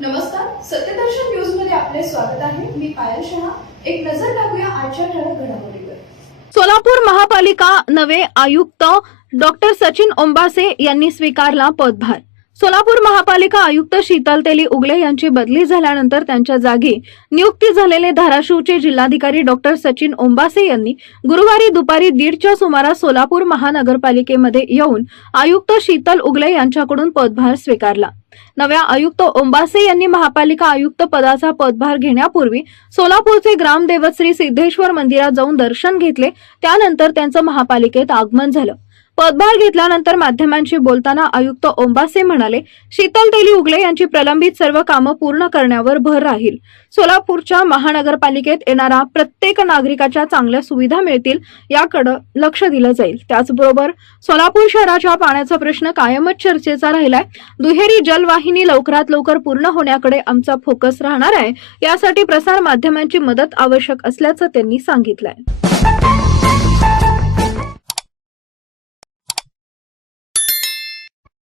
नमस्कार सत्यदर्शन न्यूजमध्ये आपले स्वागत आहे. मी पायल शहा. एक नजर टाकूया आजच्या ठळक घडामोडीवर. सोलापूर महापालिका नवे आयुक्त डॉक्टर सचिन ओंबासे यांनी स्वीकारला पदभार. सोलापूर महापालिका आयुक्त शीतल तेली उगले यांची बदली झाल्यानंतर त्यांच्या जागी नियुक्ती झालेले धाराशिवचे जिल्हाधिकारी डॉक्टर सचिन ओंबासे यांनी गुरुवारी दुपारी दीडच्या सुमारास सोलापूर महानगरपालिकेमध्ये येऊन आयुक्त शीतल उगले यांच्याकडून पदभार स्वीकारला. नव्या आयुक्त ओंबासे यांनी महापालिका आयुक्त पदाचा पदभार घेण्यापूर्वी सोलापूरचे ग्रामदेवत श्री सिद्धेश्वर मंदिरात जाऊन दर्शन घेतले. त्यानंतर त्यांचं महापालिकेत आगमन झालं. पदभार घेतल्यानंतर माध्यमांशी बोलताना आयुक्त ओंबासे म्हणाले शीतल तेली उगले यांची प्रलंबित सर्व कामं पूर्ण करण्यावर भर राहील. सोलापूरच्या महानगरपालिकेत येणारा प्रत्येक नागरिकाच्या चांगल्या सुविधा मिळतील याकडे लक्ष दिलं जाईल. त्याचबरोबर सोलापूर शहराच्या पाण्याचा प्रश्न कायमच चर्चेचा राहिलाय. दुहेरी जलवाहिनी लवकरात लवकर पूर्ण होण्याकडे आमचा फोकस राहणार आहे. यासाठी प्रसार माध्यमांची मदत आवश्यक असल्याचं त्यांनी सांगितलंय.